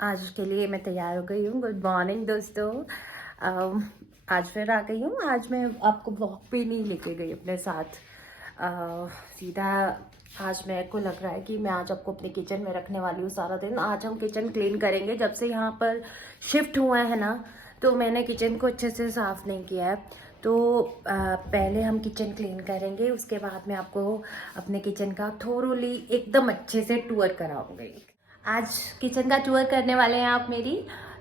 आज के लिए मैं तैयार हो गई हूँ। गुड मॉर्निंग दोस्तों। आज फिर आ गई हूँ। आज मैं आपको ब्लॉग पे नहीं लेके गई अपने साथ। सीधा आज मेरे को लग रहा है कि मैं आज आपको अपने किचन में रखने वाली हूँ सारा दिन। आज हम किचन क्लीन करेंगे। जब से यहाँ पर शिफ्ट हुआ है ना, तो मैंने किचन को अच्छे से साफ़ नहीं किया है। तो पहले हम किचन क्लीन करेंगे, उसके बाद मैं आपको अपने किचन का थोरोली एकदम अच्छे से टूर कराऊंगी। आज किचन का टूर करने वाले हैं आप मेरी।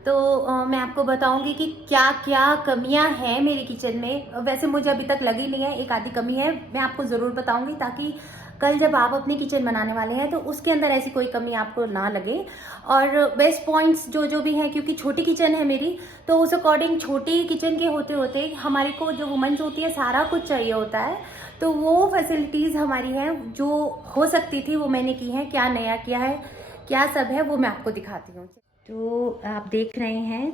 तो मैं आपको बताऊंगी कि क्या क्या कमियां हैं मेरे किचन में। वैसे मुझे अभी तक लगी नहीं है, एक आधी कमी है, मैं आपको ज़रूर बताऊंगी ताकि कल जब आप अपनी किचन बनाने वाले हैं तो उसके अंदर ऐसी कोई कमी आपको ना लगे। और बेस्ट पॉइंट्स जो जो भी हैं, क्योंकि छोटी किचन है मेरी, तो उस अकॉर्डिंग छोटी किचन के होते होते हमारे को जो वुमेन्स होती है सारा कुछ चाहिए होता है। तो वो फैसिलिटीज़ हमारी हैं जो हो सकती थी वो मैंने की हैं। क्या नया किया है, क्या सब है, वो मैं आपको दिखाती हूँ। तो आप देख रहे हैं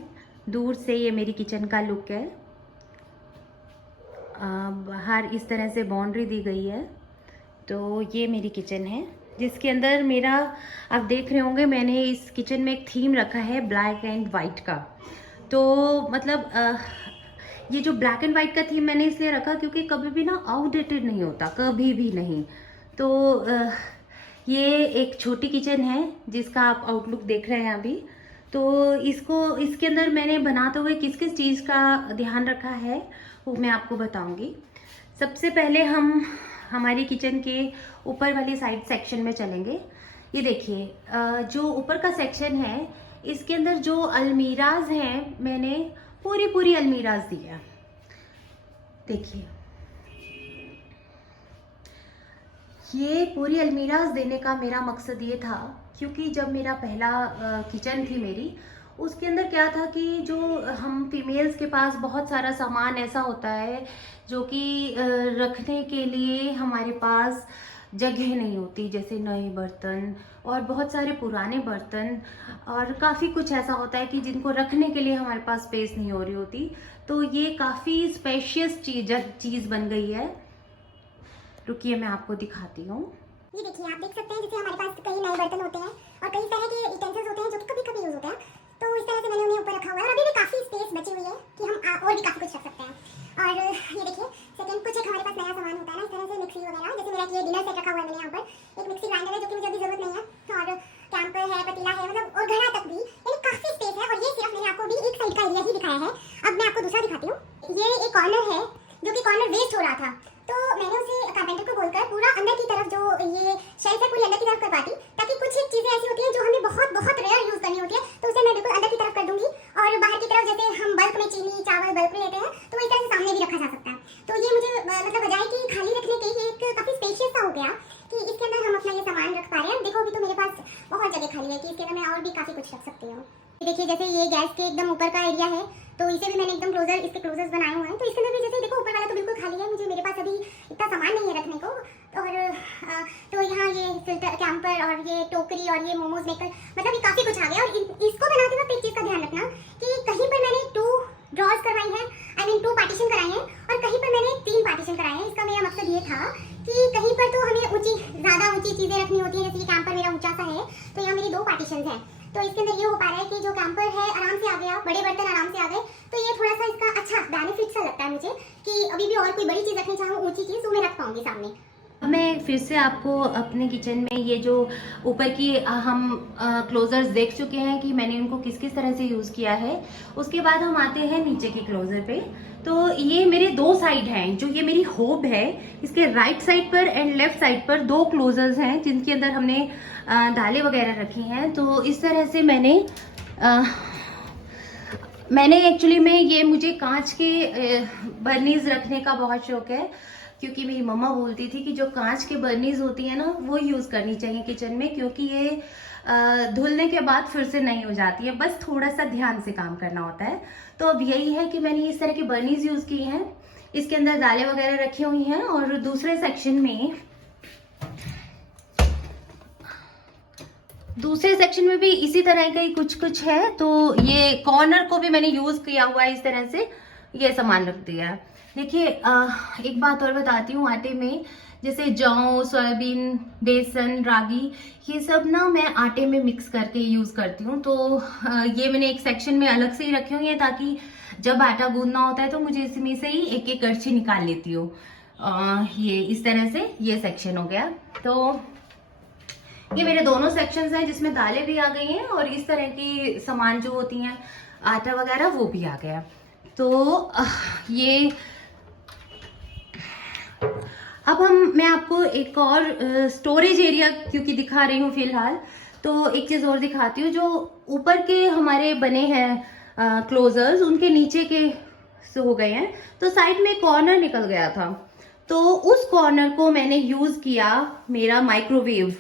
दूर से ये मेरी किचन का लुक है। बाहर इस तरह से बाउंड्री दी गई है। तो ये मेरी किचन है जिसके अंदर मेरा, आप देख रहे होंगे मैंने इस किचन में एक थीम रखा है ब्लैक एंड वाइट का। तो मतलब ये जो ब्लैक एंड वाइट का थीम मैंने इसलिए रखा क्योंकि कभी भी ना आउटडेटेड नहीं होता, कभी भी नहीं। तो ये एक छोटी किचन है जिसका आप आउटलुक देख रहे हैं अभी। तो इसको, इसके अंदर मैंने बनाते हुए किस किस चीज़ का ध्यान रखा है वो मैं आपको बताऊंगी। सबसे पहले हम हमारी किचन के ऊपर वाली साइड सेक्शन में चलेंगे। ये देखिए, जो ऊपर का सेक्शन है इसके अंदर जो अलमीराज हैं, मैंने पूरी पूरी अलमीराज दी है। देखिए, ये पूरी अलमीराज देने का मेरा मकसद ये था क्योंकि जब मेरा पहला किचन थी मेरी, उसके अंदर क्या था कि जो हम फीमेल्स के पास बहुत सारा सामान ऐसा होता है जो कि रखने के लिए हमारे पास जगह नहीं होती, जैसे नए बर्तन और बहुत सारे पुराने बर्तन, और काफ़ी कुछ ऐसा होता है कि जिनको रखने के लिए हमारे पास स्पेस नहीं हो रही होती। तो ये काफ़ी स्पेशियस चीज़ बन गई है। रुकिए मैं आपको दिखाती हूँ। ये देखिए, आप देख सकते हैं जैसे हमारे पास कई नए बर्तन होते हैं और कई तरह के यूटेंसिल्स होते हैं जो कि कभी कभी यूज होते हैं। तो इस तरह से मैंने उन्हें ऊपर रखा हुआ है और अभी भी काफी स्पेस बची हुई है कि हम और भी काफी कुछ रख सकते हैं। और ये देखिए, सेकंड कुछ एक हमारे पास नया सामान होता है ना, इस तरह से मिक्सी वगैरह, जैसे मेरा ये डिनर सेट रखा हुआ है मैंने यहाँ पर। एक मिक्सी ग्राइंडर है जो कि मुझे अभी जरूरत नहीं है, और कैंपर है, पतीला है, मतलब और घड़ा तक भी, यानी काफी स्पेस है। और ये सिर्फ मैंने आपको भी एक साइड का एरिया ही दिखाया है। अब मैं आपको दूसरा दिखाती हूँ। ये एक कॉर्नर है जो कि कॉर्नर वेस्ट हो रहा था, तो मैंने उसे कारपेंटर को बोलकर पूरा अंदर की तरफ, जो ये शेल्फ है, पूरी अंदर की तरफ करवा दी, ताकि कुछ एक चीजें ऐसी होती हैं जो हमें बहुत बहुत रेयर यूज करनी होती है, तो उसे मैं बिल्कुल अंदर की तरफ कर दूंगी। और बाहर की तरफ जैसे हम बल्क में चीनी चावल बल्क में लेते हैं, तो इस तरह से सामने भी रखा जा सकता है। तो ये मुझे मतलब बजाय कि खाली रखने के ही एक काफी स्पेशियस सा हो गया कि इसके अंदर हम अपना ये सामान रख पा रहे हैं। देखो अभी तो मेरे पास बहुत जगह खाली है कि इसके अंदर मैं और भी काफी कुछ रख सकती हूँ। देखिए, जैसे ये गैस के एकदम ऊपर का एरिया है, तो इसे भी मैंने एकदम क्लोजर, इसके क्लोजर्स बनाए हुए हैं। तो इसके अंदर भी जैसे देखो, ऊपर वाला तो बिल्कुल खाली है, मुझे मेरे पास अभी इतना सामान नहीं है रखने को। और तो यहाँ ये फिल्टर कैंपर और ये टोकरी और ये मोमोज मेकर, मतलब ये काफी कुछ आ गया। और इसको बनाते वक्त एक चीज का ध्यान रखना कि कहीं पर मैंने 2 ड्रॉर्स करवाई हैं, आई मीन 2 पार्टीशन कराए हैं, और कहीं पर मैंने 3 पार्टीशन कराए हैं। इसका मेरा मकसद ये था कि कहीं पर तो हमें ज्यादा ऊंची चीजें रखनी होती है, जैसे ये कैंपर मेरा ऊंचा सा है, तो यहाँ मेरी 2 पार्टीशन है। तो इसके अंदर ये हो पा रहा है कि जो कैंपर है आराम से आ गया, बड़े बर्तन आराम से आ गए। तो ये थोड़ा सा इसका अच्छा बेनिफिट सा लगता है मुझे कि अभी भी और कोई बड़ी चीज रखनी चाहूँ, ऊंची चीज, तो मैं रख पाऊंगी सामने। मैं फिर से आपको अपने किचन में ये जो ऊपर की हम क्लोजर्स देख चुके हैं कि मैंने इनको किस किस तरह से यूज़ किया है। उसके बाद हम आते हैं नीचे की क्लोजर पे। तो ये मेरे 2 साइड हैं, जो ये मेरी होब है, इसके राइट साइड पर एंड लेफ्ट साइड पर 2 क्लोजर्स हैं जिनके अंदर हमने दालें वगैरह रखी हैं। तो इस तरह से मैंने एक्चुअली में ये, मुझे कांच के बर्नीज रखने का बहुत शौक है क्योंकि मेरी मम्मा बोलती थी कि जो कांच के बर्नीज होती है ना, वो यूज़ करनी चाहिए किचन में, क्योंकि ये धुलने के बाद फिर से नहीं हो जाती है, बस थोड़ा सा ध्यान से काम करना होता है। तो अब यही है कि मैंने इस तरह की बर्नीज यूज़ की हैं। इसके अंदर दालें वगैरह रखी हुई हैं। और दूसरे सेक्शन में भी इसी तरह का ही कुछ कुछ है। तो ये कॉर्नर को भी मैंने यूज़ किया हुआ है, इस तरह से ये सामान रख दिया है। देखिए, एक बात और बताती हूँ आटे में जैसे जौ, सोयाबीन, बेसन, रागी, ये सब ना मैं आटे में मिक्स करके यूज करती हूँ। तो ये मैंने एक सेक्शन में अलग से ही रखे हुए हैं ताकि जब आटा गूंदना होता है तो मुझे इसमें से ही एक एक करछी निकाल लेती हूँ। ये इस तरह से ये सेक्शन हो गया। तो ये मेरे दोनों सेक्शंस हैं जिसमें दालें भी आ गई हैं और इस तरह की सामान जो होती हैं आटा वगैरह वो भी आ गया। तो ये अब मैं आपको एक और स्टोरेज एरिया क्योंकि दिखा रही हूँ फिलहाल, तो एक चीज और दिखाती हूँ। जो ऊपर के हमारे बने हैं क्लोजर्स, उनके नीचे के से हो गए हैं, तो साइड में कॉर्नर निकल गया था, तो उस कॉर्नर को मैंने यूज किया मेरा माइक्रोवेव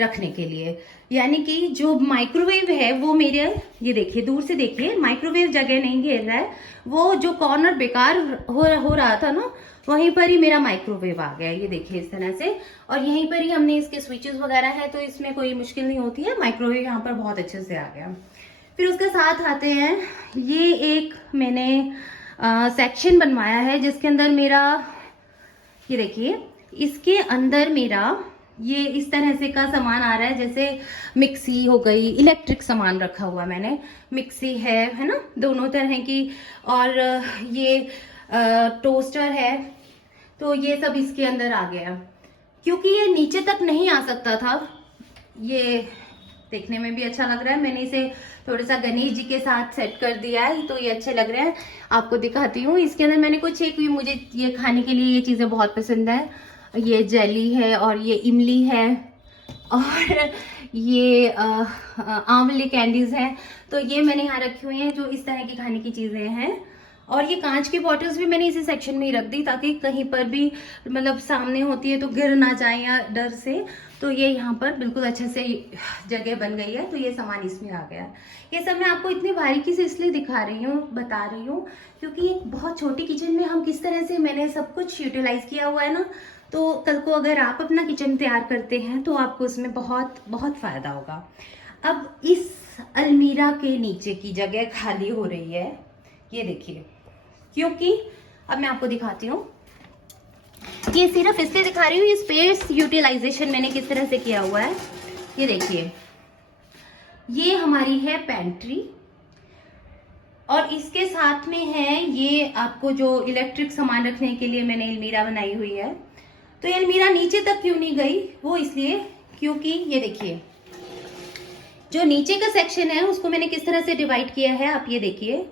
रखने के लिए। यानी कि जो माइक्रोवेव है वो मेरे, ये देखिए दूर से देखिए, माइक्रोवेव जगह नहीं घेर रहा है, वो जो कॉर्नर बेकार हो रहा था ना, वहीं पर ही मेरा माइक्रोवेव आ गया। ये देखिए इस तरह से, और यहीं पर ही हमने इसके स्विचेस वगैरह है, तो इसमें कोई मुश्किल नहीं होती है। माइक्रोवेव यहाँ पर बहुत अच्छे से आ गया। फिर उसके साथ आते हैं, ये एक मैंने सेक्शन बनवाया है जिसके अंदर मेरा, ये देखिए इसके अंदर मेरा ये इस तरह से का सामान आ रहा है, जैसे मिक्सी हो गई, इलेक्ट्रिक सामान रखा हुआ मैंने, मिक्सी है ना, दोनों तरह की, और ये टोस्टर है, तो ये सब इसके अंदर आ गया। क्योंकि ये नीचे तक नहीं आ सकता था, ये देखने में भी अच्छा लग रहा है, मैंने इसे थोड़ा सा गणेश जी के साथ सेट कर दिया है, तो ये अच्छे लग रहे हैं। आपको दिखाती हूँ, इसके अंदर मैंने कुछ एक, मुझे ये खाने के लिए ये चीजें बहुत पसंद है, ये जेली है और ये इमली है और ये आंवले कैंडीज हैं, तो ये मैंने यहाँ रखी हुई हैं, जो इस तरह की खाने की चीजें हैं। और ये कांच की बॉटल्स भी मैंने इसी सेक्शन में ही रख दी ताकि कहीं पर भी मतलब सामने होती है तो गिर ना जाए या डर से, तो ये यहाँ पर बिल्कुल अच्छे से जगह बन गई है, तो ये सामान इसमें आ गया। ये सब मैं आपको इतनी बारीकी से इसलिए दिखा रही हूँ, बता रही हूँ, क्योंकि एक बहुत छोटी किचन में हम किस तरह से मैंने सब कुछ यूटिलाइज किया हुआ है ना, तो कल को अगर आप अपना किचन तैयार करते हैं तो आपको उसमें बहुत बहुत फायदा होगा। अब इस अलमीरा के नीचे की जगह खाली हो रही है, ये देखिए, क्योंकि अब मैं आपको दिखाती हूँ, ये सिर्फ इसलिए दिखा रही हूँ, ये स्पेस यूटिलाइजेशन मैंने किस तरह से किया हुआ है। ये देखिए, ये हमारी है पेंट्री और इसके साथ में है ये आपको जो इलेक्ट्रिक सामान रखने के लिए मैंने अलमीरा बनाई हुई है। तो ये अलमीरा नीचे तक क्यों नहीं गई, वो इसलिए क्योंकि ये देखिए जो नीचे का सेक्शन है उसको मैंने किस तरह से डिवाइड किया है, आप ये देखिए,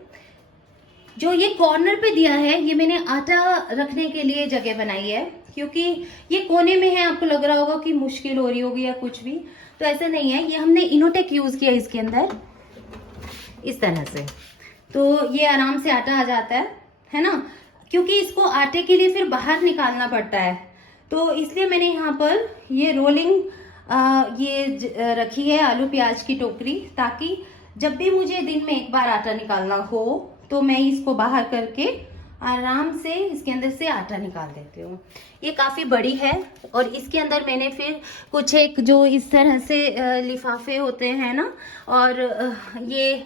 जो ये कॉर्नर पे दिया है ये मैंने आटा रखने के लिए जगह बनाई है, क्योंकि ये कोने में है, आपको लग रहा होगा कि मुश्किल हो रही होगी या कुछ भी, तो ऐसा नहीं है। ये हमने इनोटेक यूज किया इसके अंदर इस तरह से, तो ये आराम से आटा आ जाता है ना, क्योंकि इसको आटे के लिए फिर बाहर निकालना पड़ता है, तो इसलिए मैंने यहाँ पर ये रोलिंग ये रखी है आलू प्याज की टोकरी, ताकि जब भी मुझे दिन में एक बार आटा निकालना हो तो मैं इसको बाहर करके आराम से इसके अंदर से आटा निकाल देती हूँ। ये काफ़ी बड़ी है और इसके अंदर मैंने फिर कुछ एक जो इस तरह से लिफाफे होते हैं ना, और ये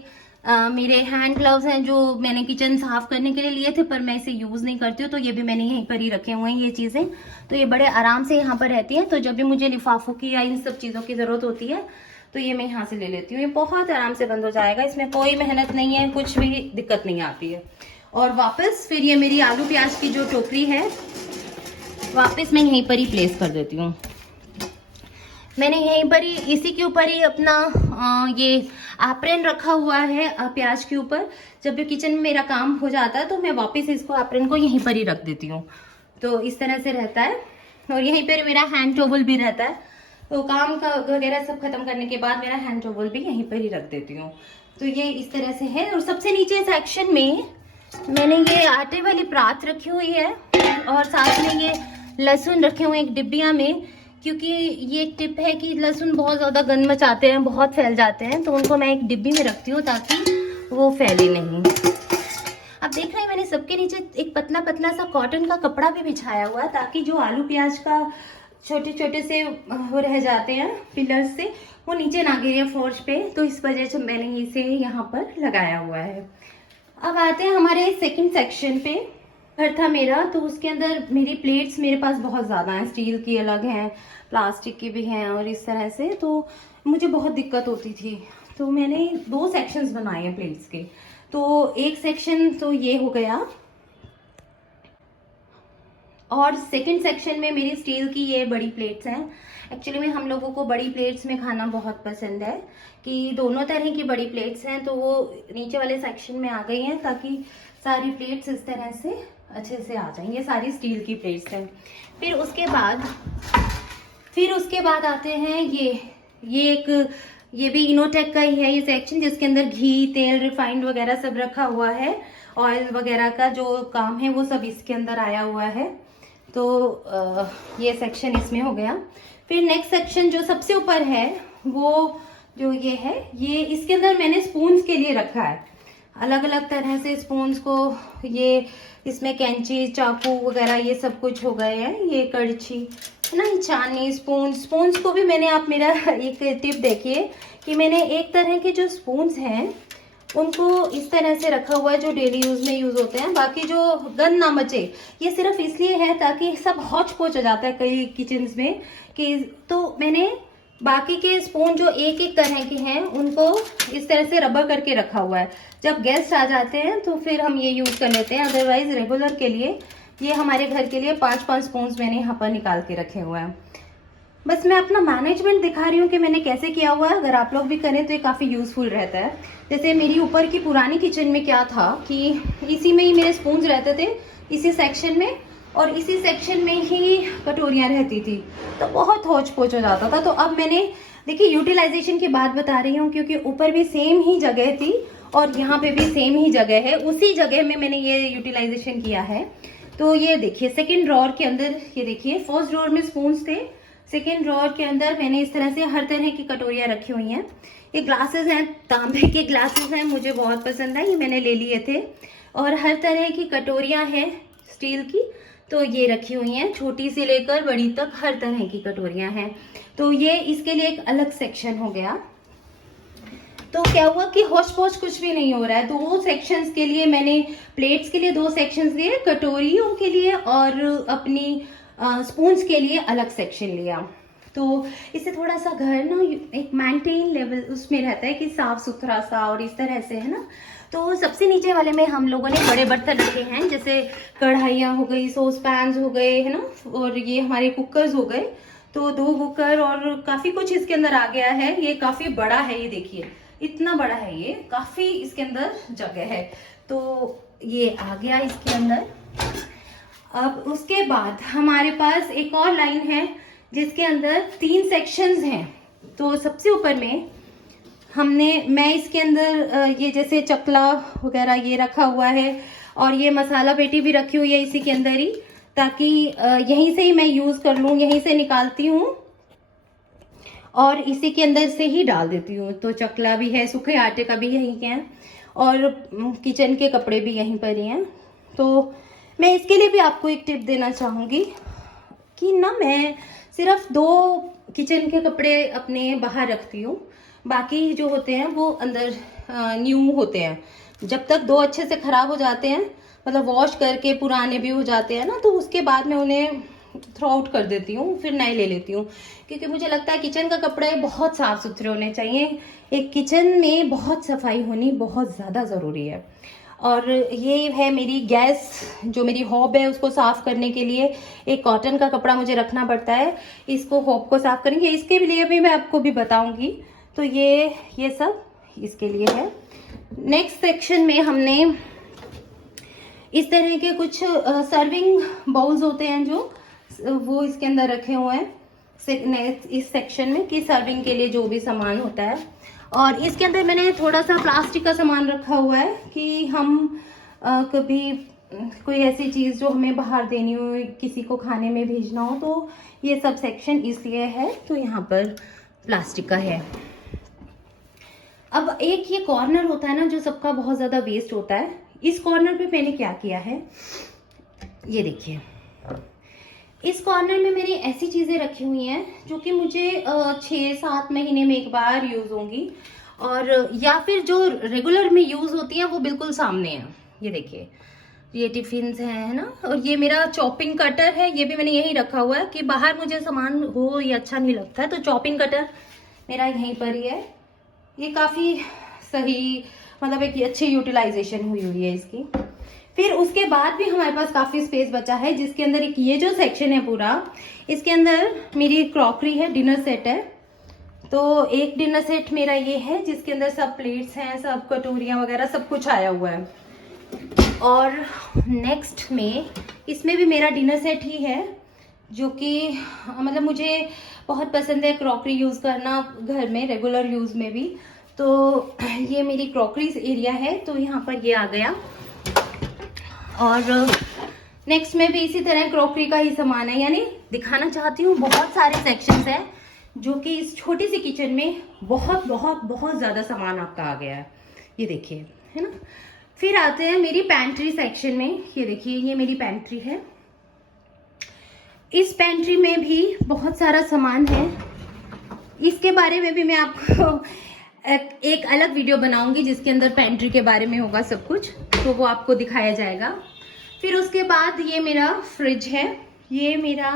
मेरे हैंड ग्लव्स हैं जो मैंने किचन साफ करने के लिए लिए थे, पर मैं इसे यूज़ नहीं करती हूँ, तो ये भी मैंने यहीं पर ही रखे हुए हैं ये चीज़ें, तो ये बड़े आराम से यहाँ पर रहती हैं। तो जब भी मुझे लिफाफों की या इन सब चीज़ों की ज़रूरत होती है तो ये मैं यहाँ से ले लेती हूँ। ये बहुत आराम से बंद हो जाएगा, इसमें कोई मेहनत नहीं है, कुछ भी दिक्कत नहीं आती है। और वापस फिर ये मेरी आलू प्याज की जो टोकरी है वापस मैं यहीं पर ही प्लेस कर देती हूँ। मैंने यहीं पर ही इसी के ऊपर ही अपना ये एप्रन रखा हुआ है प्याज के ऊपर। जब भी किचन में मेरा काम हो जाता है तो मैं वापस इसको एप्रन को यहीं पर ही रख देती हूँ, तो इस तरह से रहता है। और यहीं पर मेरा हैंड टॉवल भी रहता है, तो काम का वगैरह सब खत्म करने के बाद मेरा हैंड टॉवल भी यहीं पर ही रख देती हूँ। तो ये इस तरह से है। और सबसे नीचे सेक्शन में मैंने ये आटे वाली परात रखी हुई है और साथ में ये लहसुन रखे हुए एक डिब्बिया में, क्योंकि ये एक टिप है कि लहसुन बहुत ज़्यादा गंद मचाते हैं, बहुत फैल जाते हैं, तो उनको मैं एक डिब्बी में रखती हूँ ताकि वो फैले नहीं। अब देख रहे हैं मैंने सबके नीचे एक पतला पतला सा कॉटन का कपड़ा भी बिछाया हुआ है, ताकि जो आलू प्याज का छोटे छोटे से वो रह जाते हैं पिलर्स से, वो नीचे ना गिरे फर्श पे, तो इस वजह से मैंने इसे यहाँ पर लगाया हुआ है। अब आते हैं हमारे सेकंड सेक्शन पे। घर था मेरा, तो उसके अंदर मेरी प्लेट्स मेरे पास बहुत ज़्यादा हैं, स्टील की अलग हैं, प्लास्टिक की भी हैं, और इस तरह से तो मुझे बहुत दिक्कत होती थी। तो मैंने 2 सेक्शंस बनाए हैं प्लेट्स के। तो एक सेक्शन तो ये हो गया, और सेकंड सेक्शन में मेरी स्टील की ये बड़ी प्लेट्स हैं। एक्चुअली में हम लोगों को बड़ी प्लेट्स में खाना बहुत पसंद है, कि दोनों तरह की बड़ी प्लेट्स हैं, तो वो नीचे वाले सेक्शन में आ गई हैं ताकि सारी प्लेट्स इस तरह से अच्छे से आ जाएंगे। ये सारी स्टील की प्लेट्स हैं। फिर उसके बाद आते हैं ये भी इनोटेक का ही है ये सेक्शन, जिसके अंदर घी, तेल, रिफाइंड वगैरह सब रखा हुआ है। ऑयल वगैरह का जो काम है वो सब इसके अंदर आया हुआ है। तो ये सेक्शन इसमें हो गया। फिर नेक्स्ट सेक्शन जो सबसे ऊपर है वो जो ये है, ये इसके अंदर मैंने स्पून्स के लिए रखा है, अलग अलग तरह से स्पून्स को। ये इसमें कैंची, चाकू वगैरह ये सब कुछ हो गए हैं। ये कड़छी है ना, छानी, स्पून्स को भी मैंने, आप मेरा एक टिप देखिए कि मैंने एक तरह के जो स्पून्स हैं उनको इस तरह से रखा हुआ है जो डेली यूज में यूज होते हैं, बाकी जो गंद ना बचे। ये सिर्फ इसलिए है ताकि सब हौच पौच हो जाता है कई किचन्स में कि, तो मैंने बाकी के स्पून जो एक एक तरह के हैं उनको इस तरह से रबर करके रखा हुआ है। जब गेस्ट आ जाते हैं तो फिर हम ये यूज कर लेते हैं, अदरवाइज रेगुलर के लिए ये हमारे घर के लिए 5-5 स्पून मैंने यहाँ पर निकाल के रखे हुए हैं। बस मैं अपना मैनेजमेंट दिखा रही हूँ कि मैंने कैसे किया हुआ है। अगर आप लोग भी करें तो ये काफ़ी यूज़फुल रहता है। जैसे मेरी ऊपर की पुरानी किचन में क्या था कि इसी में ही मेरे स्पून्स रहते थे, इसी सेक्शन में, और इसी सेक्शन में ही कटोरियाँ रहती थी, तो बहुत हौच पौच हो जाता था। तो अब मैंने, देखिए यूटिलाइजेशन की बात बता रही हूँ क्योंकि ऊपर भी सेम ही जगह थी और यहाँ पे भी सेम ही जगह है, उसी जगह में मैंने ये यूटिलाइजेशन किया है। तो ये देखिए सेकेंड ड्रॉर के अंदर, ये देखिए फर्स्ट ड्रॉर में स्पून्स थे, सेकेंड ड्रॉर के अंदर मैंने इस तरह से हर तरह की कटोरियाँ रखी हुई हैं। ये ग्लासेस हैं, तांबे के ग्लासेस हैं, मुझे बहुत पसंद है, ये मैंने ले लिए थे। और हर तरह की कटोरियाँ हैं स्टील की, तो ये रखी हुई हैं, छोटी से लेकर बड़ी तक हर तरह की कटोरियाँ हैं। तो ये इसके लिए एक अलग सेक्शन हो गया। तो क्या हुआ कि होश पोश कुछ भी नहीं हो रहा है। 2 सेक्शंस के लिए मैंने, प्लेट्स के लिए 2 सेक्शंस लिए, कटोरियों के लिए और अपनी स्पून्स के लिए अलग सेक्शन लिया। तो इससे थोड़ा सा घर ना एक मेंटेन लेवल उसमें रहता है कि साफ सुथरा सा, और इस तरह से है ना। तो सबसे नीचे वाले में हम लोगों ने बड़े बर्तन रखे हैं, जैसे कढ़ाइयाँ हो गई, सॉस पैन्स हो गए है ना, और ये हमारे कुकर्स हो गए। तो 2 कुकर और काफ़ी कुछ इसके अंदर आ गया है। ये काफ़ी बड़ा है, ये देखिए इतना बड़ा है, ये काफ़ी इसके अंदर जगह है। तो ये आ गया इसके अंदर। अब उसके बाद हमारे पास एक और लाइन है जिसके अंदर 3 सेक्शंस हैं। तो सबसे ऊपर में मैं इसके अंदर ये जैसे चकला वगैरह ये रखा हुआ है, और ये मसाला पेटी भी रखी हुई है इसी के अंदर ही, ताकि यहीं से ही मैं यूज़ कर लूँ, यहीं से निकालती हूँ और इसी के अंदर से ही डाल देती हूँ। तो चकला भी है, सूखे आटे का भी यहीं है, और किचन के कपड़े भी यहीं पर ही हैं। तो मैं इसके लिए भी आपको एक टिप देना चाहूँगी कि ना, मैं सिर्फ 2 किचन के कपड़े अपने बाहर रखती हूँ, बाकी जो होते हैं वो अंदर न्यू होते हैं। जब तक 2 अच्छे से ख़राब हो जाते हैं, मतलब वॉश करके पुराने भी हो जाते हैं ना, तो उसके बाद मैं उन्हें थ्रो आउट कर देती हूँ, फिर नए ले लेती हूँ। क्योंकि मुझे लगता है किचन का कपड़े बहुत साफ़ सुथरे होने चाहिए। एक किचन में बहुत सफाई होनी बहुत ज़्यादा ज़रूरी है। और ये है मेरी गैस, जो मेरी हॉब है उसको साफ़ करने के लिए एक कॉटन का कपड़ा मुझे रखना पड़ता है। इसको हॉब को साफ़ करेंगे, इसके लिए भी मैं आपको भी बताऊंगी। तो ये सब इसके लिए है। नेक्स्ट सेक्शन में हमने इस तरह के कुछ सर्विंग बाउल्स होते हैं जो वो इसके अंदर रखे हुए हैं इस सेक्शन में, कि सर्विंग के लिए जो भी सामान होता है। और इसके अंदर मैंने थोड़ा सा प्लास्टिक का सामान रखा हुआ है कि हम कभी कोई ऐसी चीज़ जो हमें बाहर देनी हो, किसी को खाने में भेजना हो, तो ये सब सेक्शन इसलिए है। तो यहाँ पर प्लास्टिक का है। अब एक ये कॉर्नर होता है ना जो सबका बहुत ज़्यादा वेस्ट होता है, इस कॉर्नर पे मैंने क्या किया है, ये देखिए, इस कॉर्नर में मैंने ऐसी चीज़ें रखी हुई हैं जो कि मुझे 6-7 महीने में एक बार यूज़ होंगी, और या फिर जो रेगुलर में यूज़ होती हैं वो बिल्कुल सामने है। ये देखिए, ये टिफिन्स हैं, है ना। और ये मेरा चॉपिंग कटर है, ये भी मैंने यहीं रखा हुआ है कि बाहर मुझे सामान हो ये अच्छा नहीं लगता है, तो चॉपिंग कटर मेरा यहीं पर ही है। ये काफ़ी सही, मतलब एक अच्छी यूटिलाइजेशन हुई है इसकी। फिर उसके बाद भी हमारे पास काफ़ी स्पेस बचा है, जिसके अंदर एक ये जो सेक्शन है पूरा, इसके अंदर मेरी क्रॉकरी है, डिनर सेट है। तो एक डिनर सेट मेरा ये है जिसके अंदर सब प्लेट्स हैं, सब कटोरियाँ वगैरह सब कुछ आया हुआ है। और नेक्स्ट में इसमें भी मेरा डिनर सेट ही है, जो कि मतलब मुझे बहुत पसंद है क्रॉकरी यूज़ करना घर में, रेगुलर यूज़ में भी। तो ये मेरी क्रॉकरीज एरिया है, तो यहाँ पर ये आ गया। और नेक्स्ट में भी इसी तरह क्रॉकरी का ही सामान है, यानी दिखाना चाहती हूँ बहुत सारे सेक्शंस हैं, जो कि इस छोटी सी किचन में बहुत बहुत बहुत ज़्यादा सामान आपका आ गया है। ये देखिए, है ना। फिर आते हैं मेरी पैंट्री सेक्शन में। ये देखिए, ये मेरी पैंट्री है। इस पैंट्री में भी बहुत सारा सामान है। इसके बारे में भी मैं आपको एक अलग वीडियो बनाऊंगी, जिसके अंदर पैंट्री के बारे में होगा सब कुछ, तो वो आपको दिखाया जाएगा। फिर उसके बाद ये मेरा फ्रिज है। ये मेरा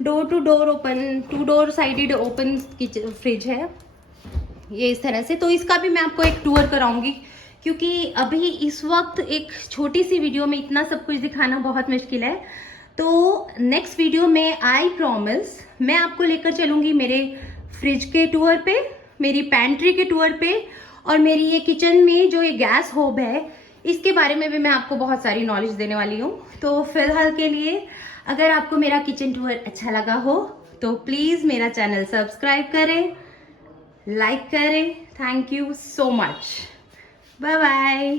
door to door open, 2 door sided open fridge है, ये इस तरह से। तो इसका भी मैं आपको एक टूर कराऊंगी, क्योंकि अभी इस वक्त एक छोटी सी वीडियो में इतना सब कुछ दिखाना बहुत मुश्किल है। तो नेक्स्ट वीडियो में आई प्रॉमिस मैं आपको लेकर चलूंगी मेरे फ्रिज के टूर पे, मेरी पैंट्री के टूर पे, और मेरी ये किचन में जो ये गैस होब है, इसके बारे में भी मैं आपको बहुत सारी नॉलेज देने वाली हूँ। तो फिलहाल के लिए अगर आपको मेरा किचन टूर अच्छा लगा हो तो प्लीज़ मेरा चैनल सब्सक्राइब करें, लाइक करें। Thank you so much. Bye bye.